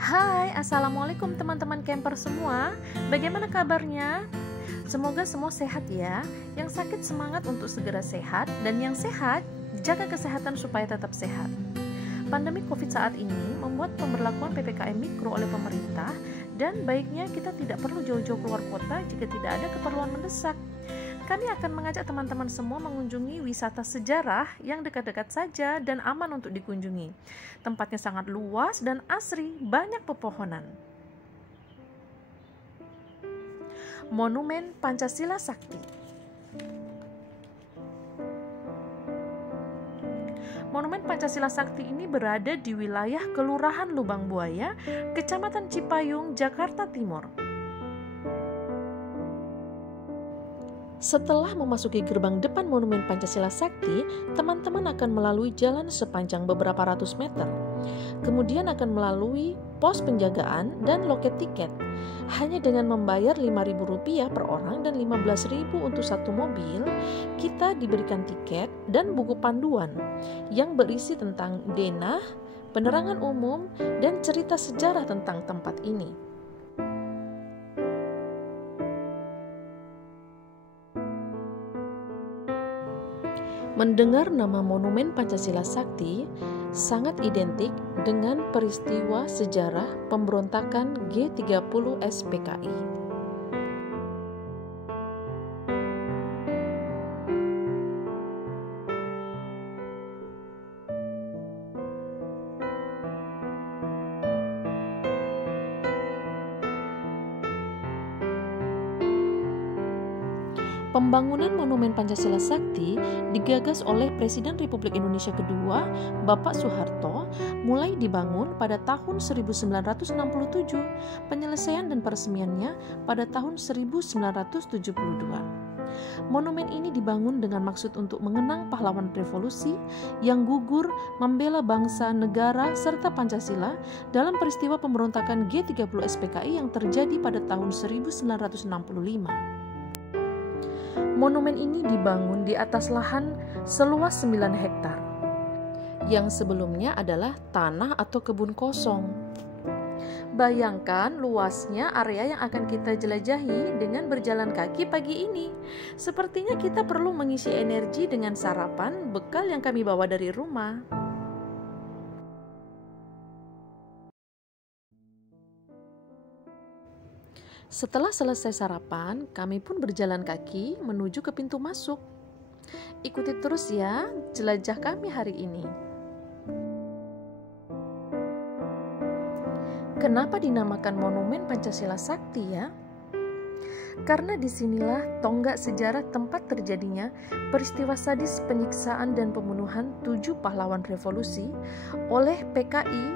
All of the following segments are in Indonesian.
Hai, Assalamualaikum teman-teman camper semua. Bagaimana kabarnya? Semoga semua sehat ya. Yang sakit semangat untuk segera sehat, dan yang sehat, jaga kesehatan supaya tetap sehat. Pandemi COVID saat ini membuat pemberlakuan PPKM Mikro oleh pemerintah, dan baiknya kita tidak perlu jauh-jauh keluar kota jika tidak ada keperluan mendesak. Kami akan mengajak teman-teman semua mengunjungi wisata sejarah yang dekat-dekat saja dan aman untuk dikunjungi. Tempatnya sangat luas dan asri, banyak pepohonan. Monumen Pancasila Sakti. Monumen Pancasila Sakti ini berada di wilayah Kelurahan Lubang Buaya, Kecamatan Cipayung, Jakarta Timur. Setelah memasuki gerbang depan Monumen Pancasila Sakti, teman-teman akan melalui jalan sepanjang beberapa ratus meter. Kemudian akan melalui pos penjagaan dan loket tiket. Hanya dengan membayar Rp5.000 per orang dan Rp15.000 untuk satu mobil, kita diberikan tiket dan buku panduan yang berisi tentang denah, penerangan umum, dan cerita sejarah tentang tempat ini. Mendengar nama Monumen Pancasila Sakti sangat identik dengan peristiwa sejarah pemberontakan G30 SPKI. Pembangunan Monumen Pancasila Sakti digagas oleh Presiden Republik Indonesia kedua, Bapak Soeharto, mulai dibangun pada tahun 1967, penyelesaian dan peresmiannya pada tahun 1972. Monumen ini dibangun dengan maksud untuk mengenang pahlawan revolusi yang gugur membela bangsa, negara, serta Pancasila dalam peristiwa pemberontakan G30 SPKI yang terjadi pada tahun 1965. Monumen ini dibangun di atas lahan seluas 9 hektar, yang sebelumnya adalah tanah atau kebun kosong. Bayangkan luasnya area yang akan kita jelajahi dengan berjalan kaki pagi ini. Sepertinya kita perlu mengisi energi dengan sarapan bekal yang kami bawa dari rumah. Setelah selesai sarapan, kami pun berjalan kaki menuju ke pintu masuk. Ikuti terus ya jelajah kami hari ini. Kenapa dinamakan Monumen Pancasila Sakti ya? Karena disinilah tonggak sejarah tempat terjadinya peristiwa sadis penyiksaan dan pembunuhan 7 pahlawan revolusi oleh PKI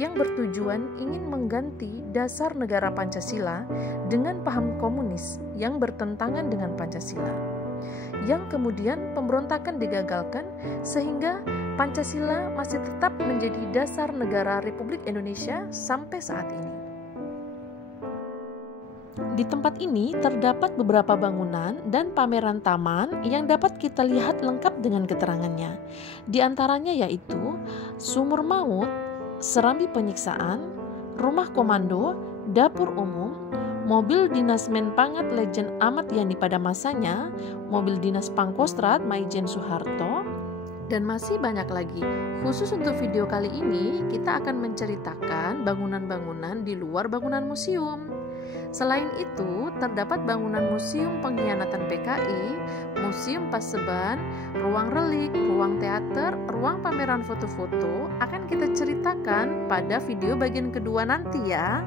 yang bertujuan ingin mengganti dasar negara Pancasila dengan paham komunis yang bertentangan dengan Pancasila. Yang kemudian pemberontakan digagalkan sehingga Pancasila masih tetap menjadi dasar negara Republik Indonesia sampai saat ini. Di tempat ini terdapat beberapa bangunan dan pameran taman yang dapat kita lihat lengkap dengan keterangannya. Di antaranya yaitu Sumur Maut, Serambi Penyiksaan, Rumah Komando, Dapur Umum, mobil dinas Menpangat Legend Ahmad Yani pada masanya, mobil dinas Pangkostrat Maijen Soeharto, dan masih banyak lagi. Khusus untuk video kali ini, kita akan menceritakan bangunan-bangunan di luar bangunan museum. Selain itu, terdapat bangunan Museum Pengkhianatan PKI, Museum Paseban, ruang relik, ruang teater, ruang pameran foto-foto akan kita ceritakan pada video bagian kedua nanti ya.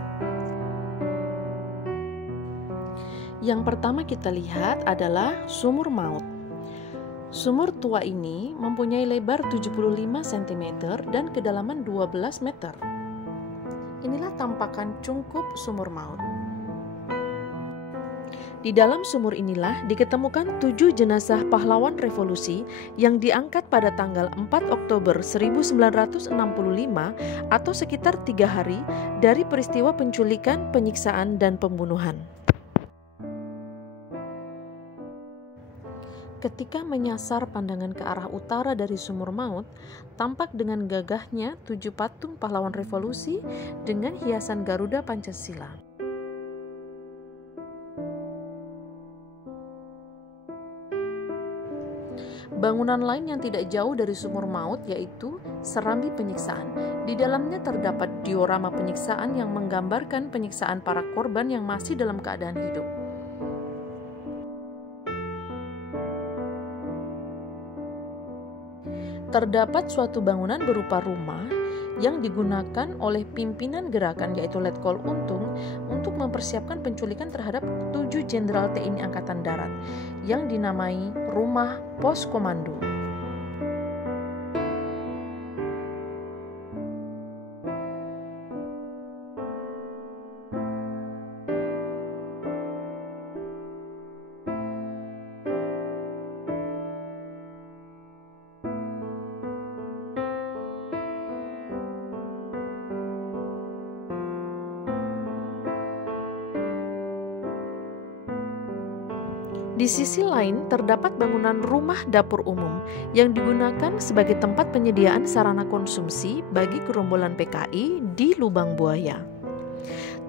Yang pertama kita lihat adalah Sumur Maut. Sumur tua ini mempunyai lebar 75 cm dan kedalaman 12 meter. Inilah tampakan cungkup Sumur Maut. Di dalam sumur inilah diketemukan 7 jenazah pahlawan revolusi yang diangkat pada tanggal 4 Oktober 1965 atau sekitar 3 hari dari peristiwa penculikan, penyiksaan, dan pembunuhan. Ketika menyasar pandangan ke arah utara dari Sumur Maut, tampak dengan gagahnya 7 patung pahlawan revolusi dengan hiasan Garuda Pancasila. Bangunan lain yang tidak jauh dari Sumur Maut yaitu Serambi Penyiksaan. Di dalamnya terdapat diorama penyiksaan yang menggambarkan penyiksaan para korban yang masih dalam keadaan hidup. Terdapat suatu bangunan berupa rumah yang digunakan oleh pimpinan gerakan yaitu Letkol Untung untuk mempersiapkan penculikan terhadap 7 Jenderal TNI Angkatan Darat yang dinamai Rumah Pos Komando. Di sisi lain terdapat bangunan rumah dapur umum yang digunakan sebagai tempat penyediaan sarana konsumsi bagi gerombolan PKI di Lubang Buaya.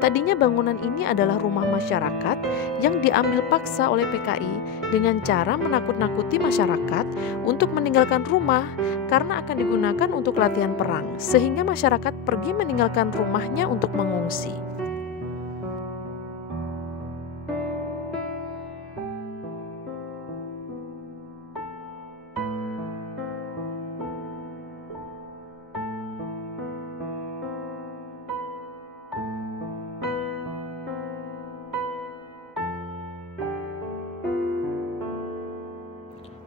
Tadinya bangunan ini adalah rumah masyarakat yang diambil paksa oleh PKI dengan cara menakut-nakuti masyarakat untuk meninggalkan rumah karena akan digunakan untuk latihan perang, sehingga masyarakat pergi meninggalkan rumahnya untuk mengungsi.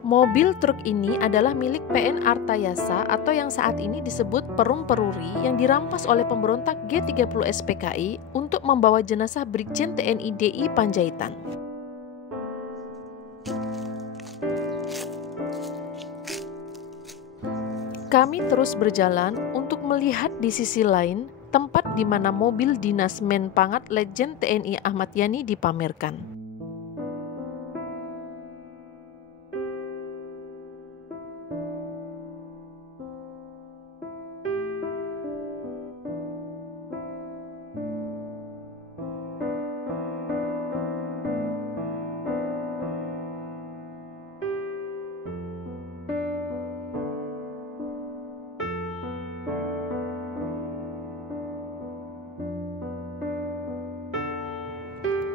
Mobil truk ini adalah milik PN Artayasa atau yang saat ini disebut Perum Peruri yang dirampas oleh pemberontak G30 SPKI untuk membawa jenazah Brigjen TNI DI Panjaitan. Kami terus berjalan untuk melihat di sisi lain tempat di mana mobil dinas Menpangat Letjen TNI Ahmad Yani dipamerkan.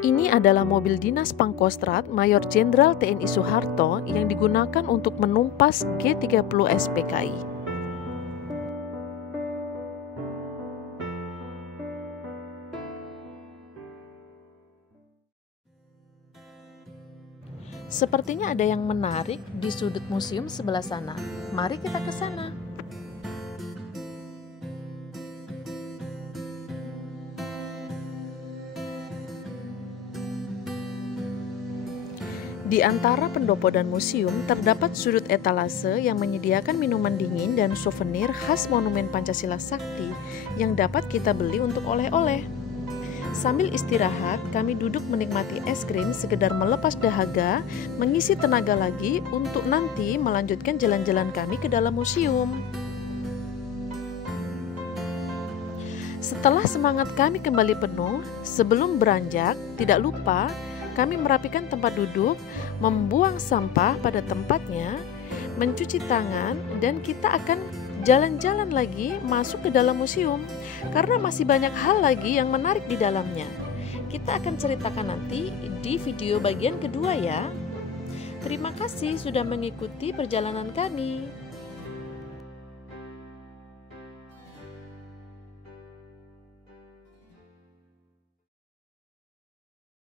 Ini adalah mobil dinas Pangkostrat Mayor Jenderal TNI Soeharto yang digunakan untuk menumpas G30 SPKI. Sepertinya ada yang menarik di sudut museum sebelah sana. Mari kita ke sana. Di antara pendopo dan museum terdapat sudut etalase yang menyediakan minuman dingin dan souvenir khas Monumen Pancasila Sakti yang dapat kita beli untuk oleh-oleh. Sambil istirahat, kami duduk menikmati es krim sekedar melepas dahaga, mengisi tenaga lagi untuk nanti melanjutkan jalan-jalan kami ke dalam museum. Setelah semangat kami kembali penuh, sebelum beranjak, tidak lupa kami merapikan tempat duduk, membuang sampah pada tempatnya, mencuci tangan, dan kita akan jalan-jalan lagi masuk ke dalam museum karena masih banyak hal lagi yang menarik di dalamnya. Kita akan ceritakan nanti di video bagian kedua ya. Terima kasih sudah mengikuti perjalanan kami.